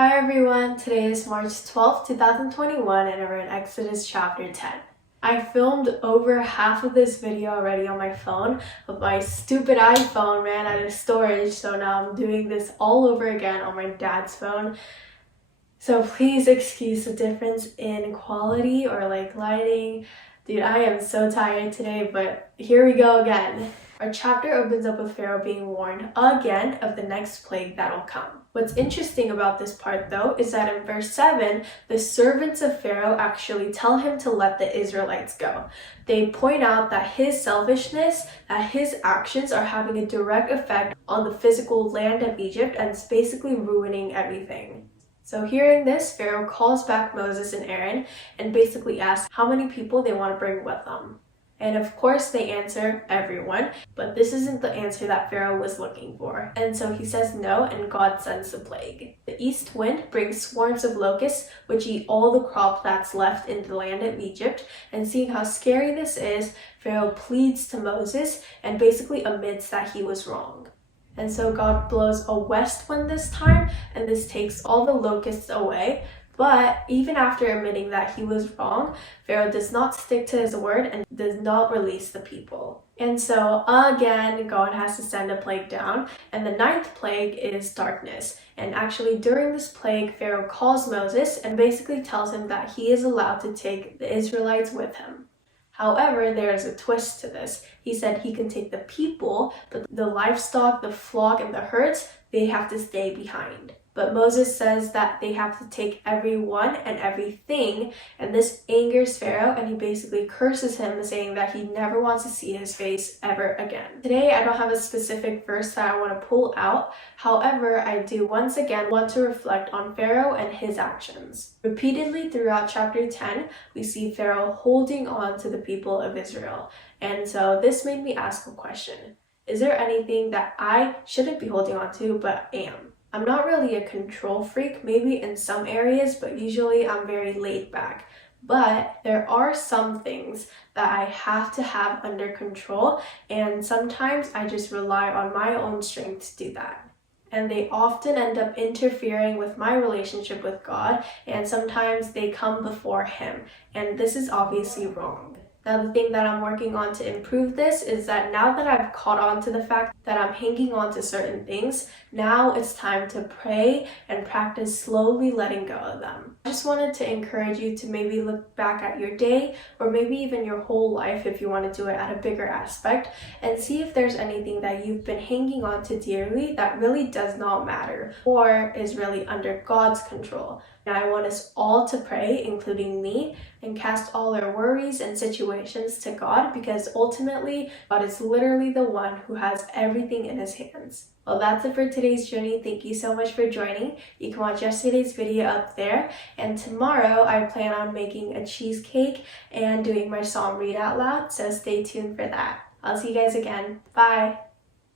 Hi everyone, today is March 12th, 2021 and we're in Exodus chapter 10. I filmed over half of this video already on my phone, but my stupid iPhone ran out of storage, so now I'm doing this all over again on my dad's phone. So please excuse the difference in quality or lighting. Dude, I am so tired today, but here we go again. Our chapter opens up with Pharaoh being warned again of the next plague that'll come. What's interesting about this part though is that in verse 7, the servants of Pharaoh actually tell him to let the Israelites go. They point out that his selfishness, that his actions are having a direct effect on the physical land of Egypt and it's basically ruining everything. So hearing this, Pharaoh calls back Moses and Aaron and basically asks how many people they want to bring with them. And of course they answer everyone, but this isn't the answer that Pharaoh was looking for. And so he says no, and God sends the plague. The east wind brings swarms of locusts, which eat all the crop that's left in the land of Egypt. And seeing how scary this is, Pharaoh pleads to Moses and basically admits that he was wrong. And so God blows a west wind this time, and this takes all the locusts away. But even after admitting that he was wrong, Pharaoh does not stick to his word and does not release the people. And so again, God has to send a plague down, and the 9th plague is darkness. And actually during this plague, Pharaoh calls Moses and basically tells him that he is allowed to take the Israelites with him. However, there is a twist to this. He said he can take the people, but the livestock, the flock, and the herds, they have to stay behind. But Moses says that they have to take everyone and everything, and this angers Pharaoh, and he basically curses him, saying that he never wants to see his face ever again. Today, I don't have a specific verse that I want to pull out. However, I do once again want to reflect on Pharaoh and his actions. Repeatedly throughout chapter 10, we see Pharaoh holding on to the people of Israel. And so this made me ask a question. Is there anything that I shouldn't be holding on to, but am? I'm not really a control freak, maybe in some areas, but usually I'm very laid back. But there are some things that I have to have under control, and sometimes I just rely on my own strength to do that. And they often end up interfering with my relationship with God, and sometimes they come before Him, and this is obviously wrong. Now, the thing that I'm working on to improve this is that now that I've caught on to the fact that I'm hanging on to certain things, now it's time to pray and practice slowly letting go of them. I just wanted to encourage you to maybe look back at your day or maybe even your whole life if you want to do it at a bigger aspect and see if there's anything that you've been hanging on to dearly that really does not matter or is really under God's control. Now, I want us all to pray, including me, and cast all our worries and situations to God because ultimately, God is literally the one who has everything in His hands. Well, that's it for today's journey. Thank you so much for joining. You can watch yesterday's video up there. And tomorrow, I plan on making a cheesecake and doing my psalm read out loud, so stay tuned for that. I'll see you guys again. Bye!